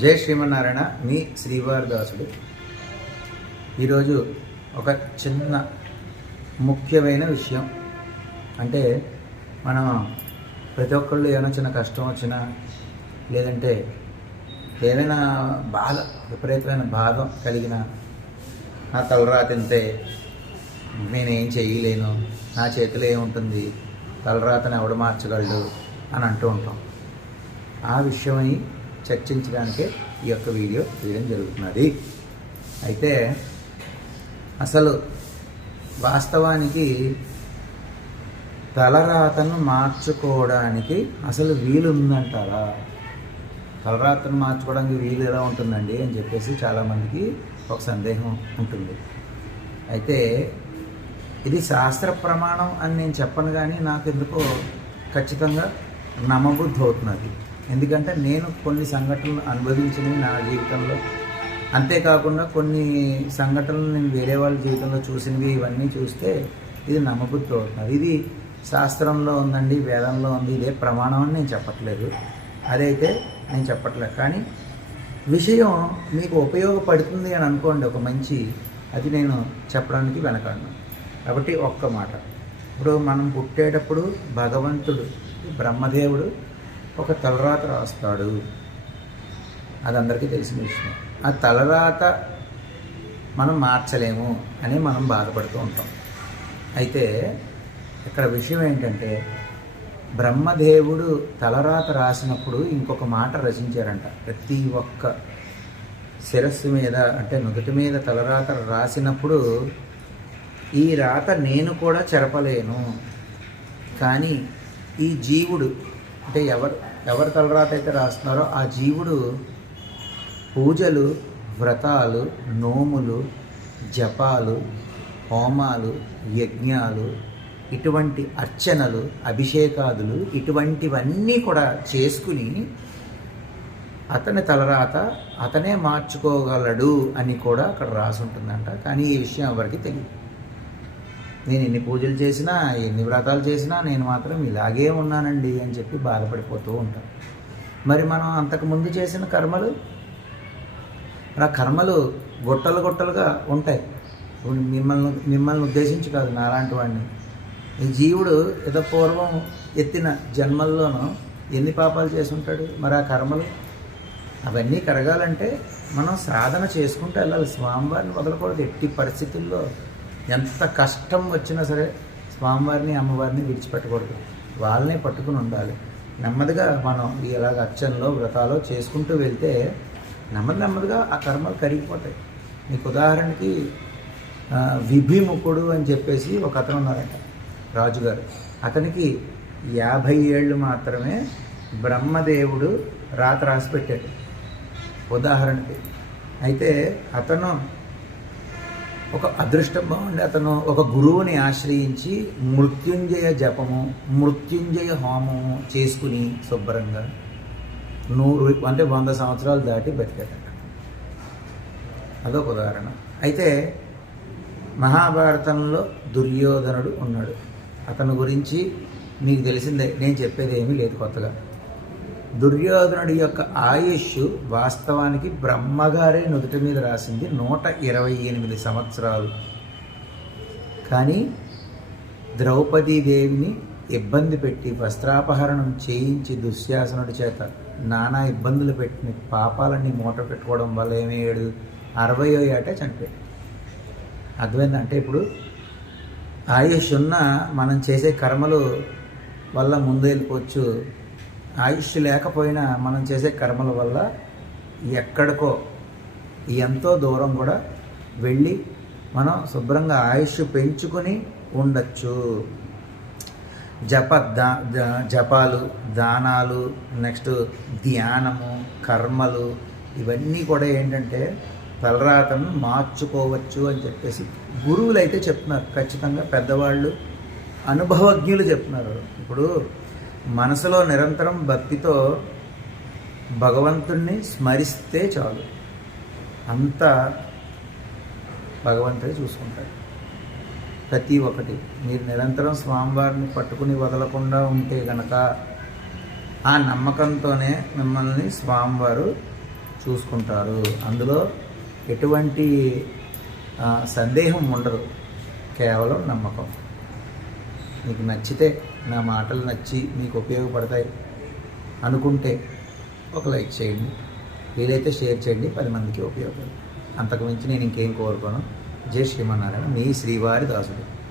జై శ్రీమన్నారాయణ మీ శ్రీవారదాసుడు. ఈరోజు ఒక చిన్న ముఖ్యమైన విషయం. అంటే మనం ప్రతి ఒక్కళ్ళు ఏమైనా చిన్న కష్టం వచ్చినా లేదంటే ఏమైనా బాధ విపరీతమైన బాధ కలిగిన నా తలరాతింతే నేనేం చేయలేను నా చేతిలో ఏముంటుంది తలరాతను ఎవడు మార్చగలడు అని అంటూ ఉంటాం. ఆ విషయమై చర్చించడానికి ఈ యొక్క వీడియో తీయడం జరుగుతున్నది. అయితే అసలు వాస్తవానికి తలరాతను మార్చుకోవడానికి అసలు వీలు ఉందంటారా తలరాతను మార్చుకోవడానికి వీలు ఎలా ఉంటుందండి అని చెప్పేసి చాలామందికి ఒక సందేహం ఉంటుంది. అయితే ఇది శాస్త్ర ప్రమాణం అని నేను చెప్పను కానీ నాకు ఎందుకో ఖచ్చితంగా నమ్మబుద్ధి అవుతున్నది. ఎందుకంటే నేను కొన్ని సంఘటనలు అనుభవించినవి నా జీవితంలో. అంతేకాకుండా కొన్ని సంఘటనలు నేను వేరే వాళ్ళ జీవితంలో చూసినవి ఇవన్నీ చూస్తే ఇది నమ్మబుద్ధి అవుతున్నారు ఇది శాస్త్రంలో ఉందండి వేదంలో ఉంది ఇదే ప్రమాణం అని నేను చెప్పట్లేదు. అదైతే నేను చెప్పట్లేదు. కానీ విషయం మీకు ఉపయోగపడుతుంది అని అనుకోండి ఒక మంచి అది నేను చెప్పడానికి వెనకాడను. కాబట్టి ఒక్క మాట. ఇప్పుడు మనం పుట్టేటప్పుడు భగవంతుడు బ్రహ్మదేవుడు ఒక తలరాత రాస్తాడు. అది అందరికీ తెలిసిన విషయం. ఆ తలరాత మనం మార్చలేము అని మనం బాధపడుతూ ఉంటాం. అయితే ఇక్కడ విషయం ఏంటంటే బ్రహ్మదేవుడు తలరాత రాసినప్పుడు ఇంకొక మాట రచించారంట. ప్రతి ఒక్క శిరస్సు మీద అంటే నుదుటి మీద తలరాత రాసినప్పుడు ఈ రాత నేను కూడా చెరపలేను. కానీ ఈ జీవుడు అంటే ఎవరు ఎవరు తలరాత అయితే రాస్తున్నారో ఆ జీవుడు పూజలు వ్రతాలు నోములు జపాలు హోమాలు యజ్ఞాలు ఇటువంటి అర్చనలు అభిషేకాదులు ఇటువంటివన్నీ కూడా చేసుకుని అతని తలరాత అతనే మార్చుకోగలడు అని కూడా అక్కడ రాసి ఉంటుందంట కానీ ఈ విషయం ఎవరికి తెలియదు. నేను ఎన్ని పూజలు చేసినా ఎన్ని వ్రతాలు చేసినా నేను మాత్రం ఇలాగే ఉన్నానండి అని చెప్పి బాధపడిపోతూ ఉంటాను మరి మనం అంతకుముందు చేసిన కర్మలు? ఆ కర్మలు గొట్టలు గొట్టలుగా ఉంటాయి. మిమ్మల్ని మిమ్మల్ని ఉద్దేశించి కాదు నాలాంటి వాడిని. ఈ జీవుడు ఏదో పూర్వం ఎత్తిన జన్మల్లోనూ ఎన్ని పాపాలు చేసి ఉంటాడు మరి ఆ కర్మలు? అవన్నీ కరగాలంటే మనం సాధన చేసుకుంటూ వెళ్ళాలి. స్వామివారిని వదలకూడదు. ఎట్టి పరిస్థితుల్లో ఎంత కష్టం వచ్చినా సరే స్వామివారిని అమ్మవారిని విడిచిపెట్టకూడదు. వాళ్ళని పట్టుకుని ఉండాలి. నెమ్మదిగా మనం ఇలాగ అర్చనలో వ్రతాలో చేసుకుంటూ వెళ్తే నెమ్మది నెమ్మదిగా ఆ కర్మలు కరిగిపోతాయి. మీకు ఉదాహరణకి ఆ, విభిముఖుడు అని చెప్పేసి ఒక అతను ఉన్నారంట రాజుగారు. అతనికి యాభై ఏళ్ళు మాత్రమే బ్రహ్మదేవుడు రాత రాసి పెట్టాడు. ఉదాహరణకి. అయితే అతను ఒక అదృష్టం బాగుండి అతను ఒక గురువుని ఆశ్రయించి మృత్యుంజయ జపము మృత్యుంజయ హోమము చేసుకుని శుభ్రంగా నూరు అంటే వంద సంవత్సరాలు దాటి బతికాడట అదొక ఉదాహరణ. అయితే మహాభారతంలో దుర్యోధనుడు ఉన్నాడు. అతని గురించి మీకు తెలిసిందే నేను చెప్పేది ఏమీ లేదు కొత్తగా. దుర్యోధనుడి యొక్క ఆయుష్ వాస్తవానికి బ్రహ్మగారే నుదుటి మీద రాసింది నూట ఇరవై ఎనిమిది సంవత్సరాలు. కానీ ద్రౌపదీదేవిని ఇబ్బంది పెట్టి వస్త్రాపహరణం చేయించి దుశ్శాసనుడి చేత నానా ఇబ్బందులు పెట్టిన పాపాలన్నీ మూట పెట్టుకోవడం వల్ల ఏమయ్యాడు? అరవయో ఏటే చనిపోయాడు. అర్థమైందంటే ఇప్పుడు ఆయుష్ ఉన్న మనం చేసే కర్మలు వల్ల ముందు వెళ్ళిపోవచ్చు. ఆయుష్ లేకపోయినా మనం చేసే కర్మల వల్ల ఎక్కడికో ఎంతో దూరం కూడా వెళ్ళి మనం శుభ్రంగా ఆయుష్ పెంచుకొని ఉండొచ్చు. జప దా జపాలు దానాలు నెక్స్ట్ ధ్యానము కర్మలు ఇవన్నీ కూడా ఏంటంటే తలరాతను మార్చుకోవచ్చు అని చెప్పేసి గురువులు అయితే చెప్తున్నారు. ఖచ్చితంగా పెద్దవాళ్ళు అనుభవజ్ఞులు చెప్తున్నారు. ఇప్పుడు మనసులో నిరంతరం భక్తితో భగవంతుణ్ణి స్మరిస్తే చాలు. అంతా భగవంతుడే చూసుకుంటాడు. ప్రతి ఒక్కటి. మీరు నిరంతరం స్వామివారిని పట్టుకుని వదలకుండా ఉంటే గనక ఆ నమ్మకంతోనే మిమ్మల్ని స్వామివారు చూసుకుంటారు. అందులో ఎటువంటి సందేహం ఉండదు. కేవలం నమ్మకం. మీకు నచ్చితే నా మాటలు నచ్చి మీకు ఉపయోగపడతాయి అనుకుంటే ఒక లైక్ చేయండి. వీలైతే షేర్ చేయండి. పది మందికి ఉపయోగపడుతుంది. అంతకుమించి నేను ఇంకేం కోరుకోను. జై శ్రీమన్నారాయణ. మీ శ్రీవారి దాసుడు.